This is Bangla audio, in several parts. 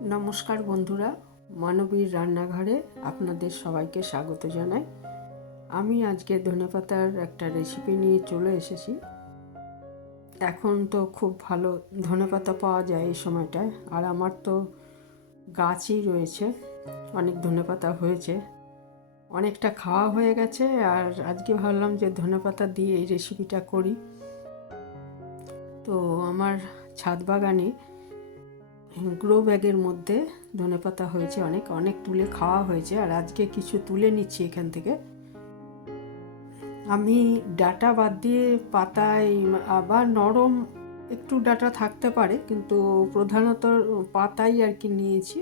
নমস্কার বন্ধুরা, মানবীর রান্নাঘরে আপনাদের সবাইকে স্বাগত জানাই। আমি আজকে ধনেপাতার একটা রেসিপি নিয়ে চলে এসেছি। এখন তো খুব ভালো ধনেপাতা পাওয়া যায় এই সময়টায়, আর আমার তো গাছই রয়েছে, অনেক ধনেপাতা হয়েছে। অনেকটা খাওয়া হয়ে গেছে, আর আজকে ভাবলাম যে ধনেপাতা দিয়ে এই রেসিপিটা করি। তো আমার ছাদ বাগানে গ্রো ব্যাগের মধ্যে ধনেপাতা হয়েছে অনেক অনেক তুলে খাওয়া হয়েছে আর আজকে কিছু তুলে নিচ্ছি এখান থেকে। আমি ডাটা বাদ দিয়ে পাতায় আবার নরম একটু ডাটা থাকতে পারে, কিন্তু প্রধানত পাতাই আর কি নিয়েছি।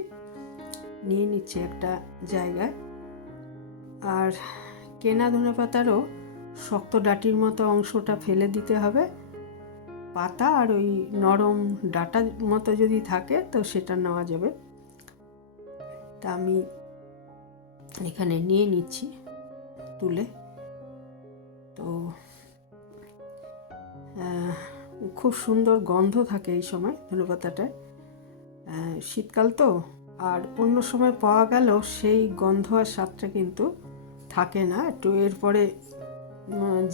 নিয়ে নিচ্ছি একটা জায়গায়। আর কেনা ধনে পাতারও শক্ত ডাটির মতো অংশটা ফেলে দিতে হবে। পাতা আর ওই নরম ডাটা মতো যদি থাকে, তো সেটা নেওয়া যাবে। তা আমি এখানে নিয়ে নিচ্ছি তুলে। তো খুব সুন্দর গন্ধ থাকে এই সময় ধনেপাতাটায় শীতকাল তো, আর অন্য সময় পাওয়া গেল সেই গন্ধ আর স্বাদটা কিন্তু থাকে না। একটু এরপরে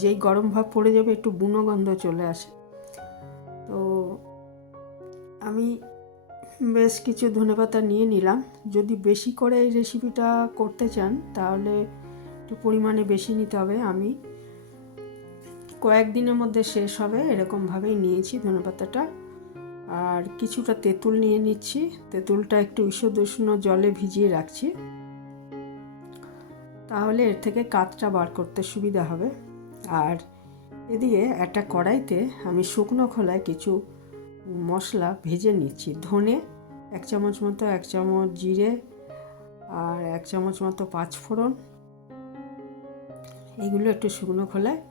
যেই গরম ভাব পড়ে যাবে, একটু বুনো গন্ধ চলে আসে। তো আমি বেশ কিছু ধনেপাতা নিয়ে নিলাম। যদি বেশি করে এই রেসিপিটা করতে চান, তাহলে একটু পরিমাণে বেশি নিতে হবে। আমি কয়েকদিনের মধ্যে শেষ হবে, এরকমভাবেই নিয়েছি ধনেপাতাটা। আর কিছুটা তেঁতুল নিয়ে নিচ্ছি। তেঁতুলটা একটু ঈষদ উষ্ণ জলে ভিজিয়ে রাখছি। তাহলে এর থেকে কাতটা বার করতে সুবিধা হবে। আর এদিকে একটা কড়াইতে আমি শুকনো খোলায় কিছু মশলা ভেজে নিচ্ছি। ধনে এক চামচ মতো, এক চামচ জিরে আর এক চামচ মতো পাঁচফোড়ন। এগুলো একটু শুকনো খোলায়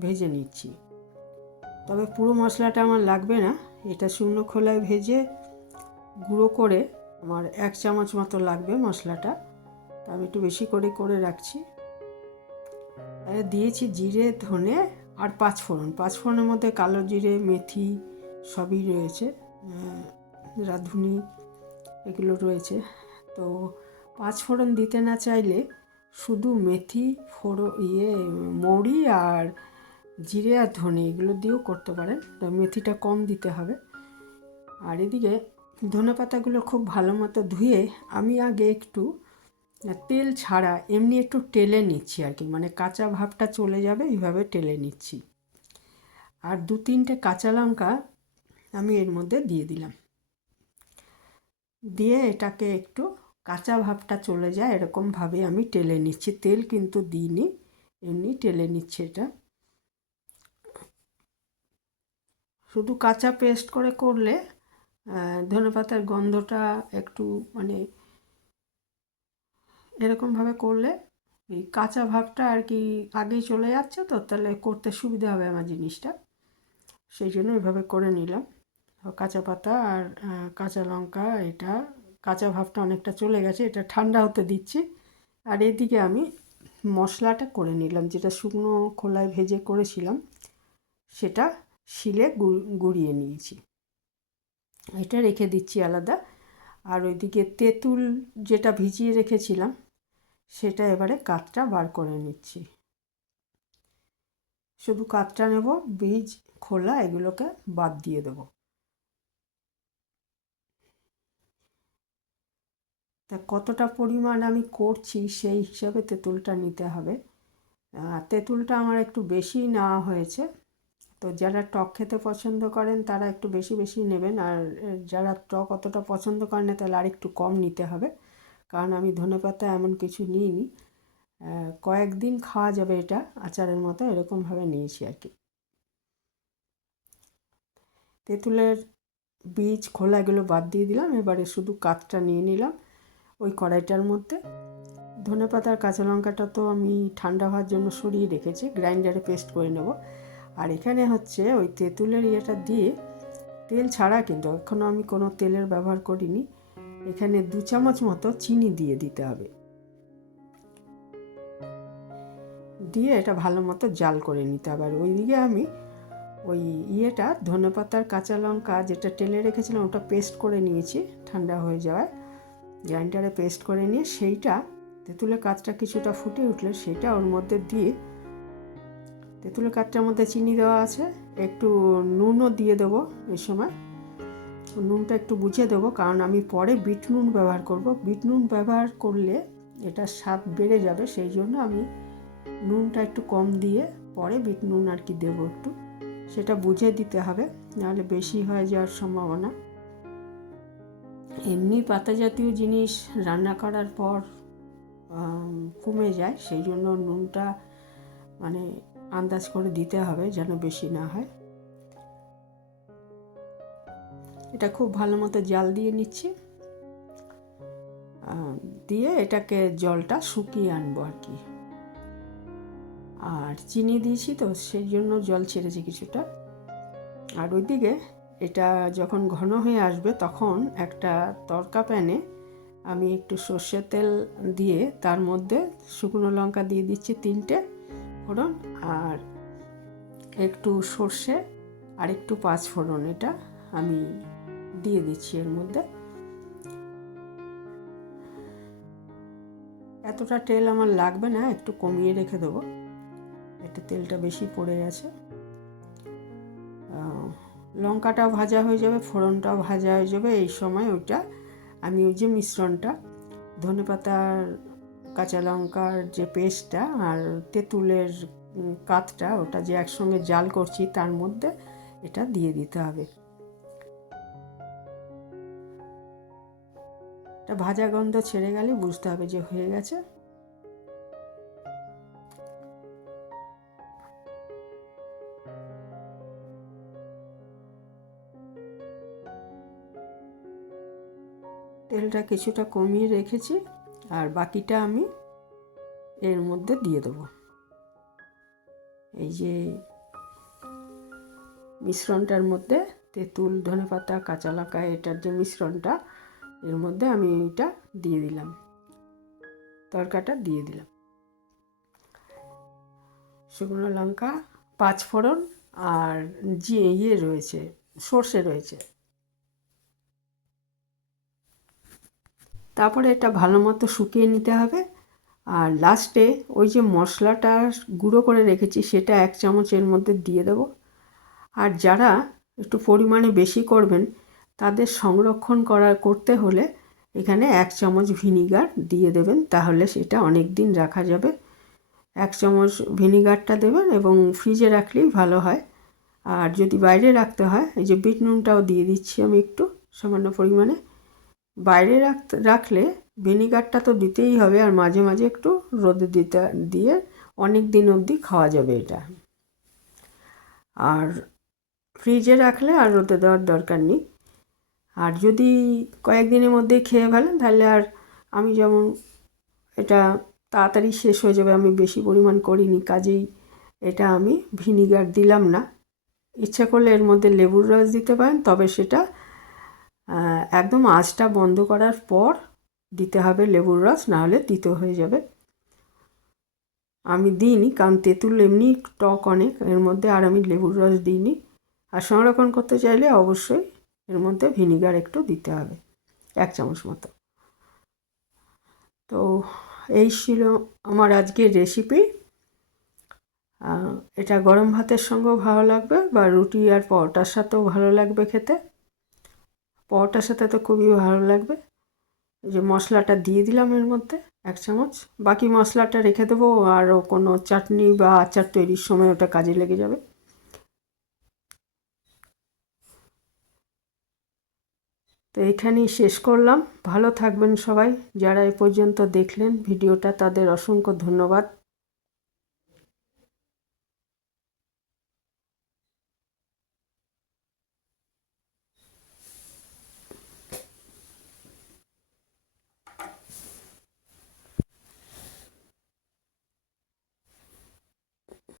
ভেজে নিচ্ছি। তবে পুরো মশলাটা আমার লাগবে না। এটা শুকনো খোলায় ভেজে গুঁড়ো করে আমার এক চামচ মতো লাগবে মশলাটা। তা আমি একটু বেশি করে করে রাখছি। দিয়েছি জিরে, ধনে আর পাঁচফোড়ন পাঁচফোড়নের মধ্যে কালো জিরে, মেথি সবই রয়েছে। রাঁধুনি এগুলো রয়েছে। তো পাঁচফোড়ন দিতে না চাইলে শুধু মেথি ফোড়ো ইয়ে মৌরি আর জিরে আর ধনে এগুলো দিয়েও করতে পারেন। তো মেথিটা কম দিতে হবে। আর এদিকে ধনে পাতাগুলো খুব ভালো মতো ধুয়ে আমি আগে একটু তেল ছাড়া, এমনি একটু টেলে নিচ্ছি আর কি। মানে কাঁচা ভাবটা চলে যাবে, এইভাবে টেলে নিচ্ছি। আর দু তিনটে কাঁচা লঙ্কা আমি এর মধ্যে দিয়ে দিলাম। দিয়ে এটাকে একটু কাঁচা ভাবটা চলে যায়, এরকমভাবে আমি টেলে নিচ্ছি। তেল কিন্তু দিইনি, এমনি টেলে নিচ্ছি এটা। শুধু কাঁচা পেস্ট করে করলে ধনেপাতার গন্ধটা একটু মানে এরকমভাবে করলে এই কাঁচা ভাবটা আর কি আগেই চলে যাচ্ছে তো, তাহলে করতে সুবিধা হবে আমার জিনিসটা। সেই জন্য এভাবে করে নিলাম। কাঁচা পাতা আর কাঁচা লঙ্কা, এটা, কাঁচা ভাবটা অনেকটা চলে গেছে, এটা ঠান্ডা হতে দিচ্ছি। আর এদিকে আমি মশলাটা করে নিলাম, যেটা শুকনো খোলায় ভেজে করেছিলাম, সেটা শিলে গুঁড়িয়ে নিয়েছি। এটা রেখে দিচ্ছি আলাদা। আর ওইদিকে তেঁতুল যেটা ভিজিয়ে রেখেছিলাম সেটা এবারে কাতটা বার করে নিচ্ছি। শুধু কাতটা নেব, বীজ, খোলা এগুলোকে বাদ দিয়ে দেব। তা কতটা পরিমাণ আমি করছি সেই হিসাবে তেঁতুলটা নিতে হবে। তেঁতুলটা আমার একটু বেশি নেওয়া হয়েছে। তো যারা টক খেতে পছন্দ করেন, তারা একটু বেশি বেশি নেবেন। আর যারা টক অতটা পছন্দ করেন না, তাহলে আর একটু কম নিতে হবে। কারণ আমি ধনে পাতা এমন কিছু নিইনি। কয়েকদিন খাওয়া যাবে এটা, আচারের মতো এরকমভাবে নিয়েছি আর কি। তেঁতুলের বীজ খোলাগুলো বাদ দিয়ে দিলাম, এবারে শুধু কাতটা নিয়ে নিলাম ওই কড়াইটার মধ্যে। ধনে পাতার কাঁচা লঙ্কাটা তো আমি ঠান্ডা হওয়ার জন্য সরিয়ে রেখেছি, গ্রাইন্ডারে পেস্ট করে নেব। আর এখানে হচ্ছে ওই তেঁতুলের ইয়েটা দিয়ে তেল ছাড়া কিন্তু এখনও আমি কোনো তেলের ব্যবহার করিনি। এখানে দু চামচ মতো চিনি দিয়ে দিতে হবে। দিয়ে এটা ভালো মতো জাল করে নিতে হবে। আর ওইদিকে আমি ওই ইয়েটা ধনেপাতার কাঁচা লঙ্কা যেটা টেলে রেখেছিলাম ওটা পেস্ট করে নিয়েছি, ঠান্ডা হয়ে যাওয়ায়। গ্রাইন্ডারে পেস্ট করে নিয়ে সেইটা, তেঁতুলের কাঠটা কিছুটা ফুটে উঠলে সেটা ওর মধ্যে দিয়ে তেঁতুলের কাঠটার মধ্যে চিনি দেওয়া আছে। একটু নুনও দিয়ে দেবো এই সময়। নুনটা একটু বুঝিয়ে দেবো, কারণ আমি পরে বিট নুন ব্যবহার করব। বিট নুন ব্যবহার করলে এটা স্বাদ বেড়ে যাবে, সেই জন্য আমি নুনটা একটু কম দিয়ে পরে বিট নুন আর কি দেবো একটু। সেটা বুঝে দিতে হবে, নাহলে বেশি হয়ে যাওয়ার সম্ভাবনা। এমনি পাতা জাতীয় জিনিস রান্না করার পর কমে যায়, সেই জন্য নুনটা মানে আন্দাজ করে দিতে হবে যেন বেশি না হয়। এটা খুব ভালো মতো জাল দিয়ে নিচ্ছি। দিয়ে এটাকে জলটা শুকিয়ে আনব আর কি। আর চিনি দিয়েছি তো, সেই জন্য জল ছেড়েছে কিছুটা। আর ওইদিকে এটা যখন ঘন হয়ে আসবে তখন একটা তরকা প্যানে আমি একটু সর্ষের তেল দিয়ে তার মধ্যে শুকনো লঙ্কা দিয়ে দিচ্ছি তিনটে ফোড়ন আর একটু সর্ষে আর একটু পাঁচ ফোড়ন। এটা আমি দিয়ে দিচ্ছি এর মধ্যে। এতটা তেল আমার লাগবে না, একটু কমিয়ে রেখে দেবো। একটু তেলটা বেশি পড়ে গেছে। লঙ্কাটাও ভাজা হয়ে যাবে, ফোড়নটাও ভাজা হয়ে যাবে। এই সময় ওইটা আমি ওই যে মিশ্রণটা, ধনে পাতার কাঁচা লঙ্কার যে পেস্টটা আর তেঁতুলের কাতটা, ওটা যে একসঙ্গে জাল করছি তার মধ্যে এটা দিয়ে দিতে হবে। ভাজা গন্ধ ছেড়ে গেলে বুঝতে হবে যে হয়ে গেছে। তেলটা কিছুটা কমিয়ে রেখেছি আর বাকিটা আমি এর মধ্যে দিয়ে দেবো। এই যে মিশ্রণটার মধ্যে তেঁতুল ধনে পাতা কাঁচা লঙ্কা, এটার যে মিশ্রণটা এর মধ্যে আমি এইটা দিয়ে দিলাম। তরকাটা দিয়ে দিলাম। শুকনো লঙ্কা, পাঁচ ফোড়ন আর যে ইয়ে রয়েছে, সর্ষে রয়েছে। তারপরে এটা ভালো মতো শুকিয়ে নিতে হবে। আর লাস্টে ওই যে মশলাটা গুঁড়ো করে রেখেছি, সেটা এক চামচের মধ্যে দিয়ে দেব। আর যারা একটু পরিমাণে বেশি করবেন তাদের সংরক্ষণ করার করতে হলে এখানে এক চামচ ভিনিগার দিয়ে দেবেন, তাহলে সেটা অনেক দিন রাখা যাবে। এক চামচ ভিনিগারটা দেবেন এবং ফ্রিজে রাখলেই ভালো হয়। আর যদি বাইরে রাখতে হয়, এই যে বিট নুনটাও দিয়ে দিচ্ছি আমি একটু সামান্য পরিমাণে। বাইরে রাখতে, রাখলে ভিনিগারটা তো দিতেই হবে আর মাঝে মাঝে একটু রোদে দিতে, দিয়ে অনেক দিন অবধি খাওয়া যাবে এটা। আর ফ্রিজে রাখলে আর রোদে দেওয়ার দরকার নেই। আর যদি কয়েকদিনের মধ্যেই খেয়ে ফেলেন, তাহলে আর আমি যেমন এটা তাড়াতাড়ি শেষ হয়ে যাবে, আমি বেশি পরিমাণ করিনি, কাজেই এটা আমি ভিনিগার দিলাম না। ইচ্ছা করলে এর মধ্যে লেবুর রস দিতে পারেন, তবে সেটা একদম আঁচটা বন্ধ করার পর দিতে হবে লেবুর রস, নাহলে তিতো হয়ে যাবে। আমি দিইনি, কারণ তেঁতুল এমনি টক অনেক, এর মধ্যে আর আমি লেবুর রস দিইনি। আর সংরক্ষণ করতে চাইলে অবশ্যই এর মধ্যে ভিনিগার একটু দিতে হবে, এক চামচ মতো। তো এই ছিল আমার আজকের রেসিপি এটা গরম ভাতের সঙ্গেও ভালো লাগবে বা রুটি আর পরোটার সাথেও ভালো লাগবে খেতে। পরোটার সাথে তো খুবই ভালো লাগবে। যে মশলাটা দিয়ে দিলাম এর মধ্যে এক চামচ। বাকি মশলাটা রেখে দেবো, আরও কোনো চাটনি বা আচার তৈরির সময় ওটা কাজে লেগে যাবে। তো এখানেই শেষ করলাম। ভালো থাকবেন সবাই। যারা এ পর্যন্ত দেখলেন ভিডিওটা, তাদের অসংখ্য ধন্যবাদ।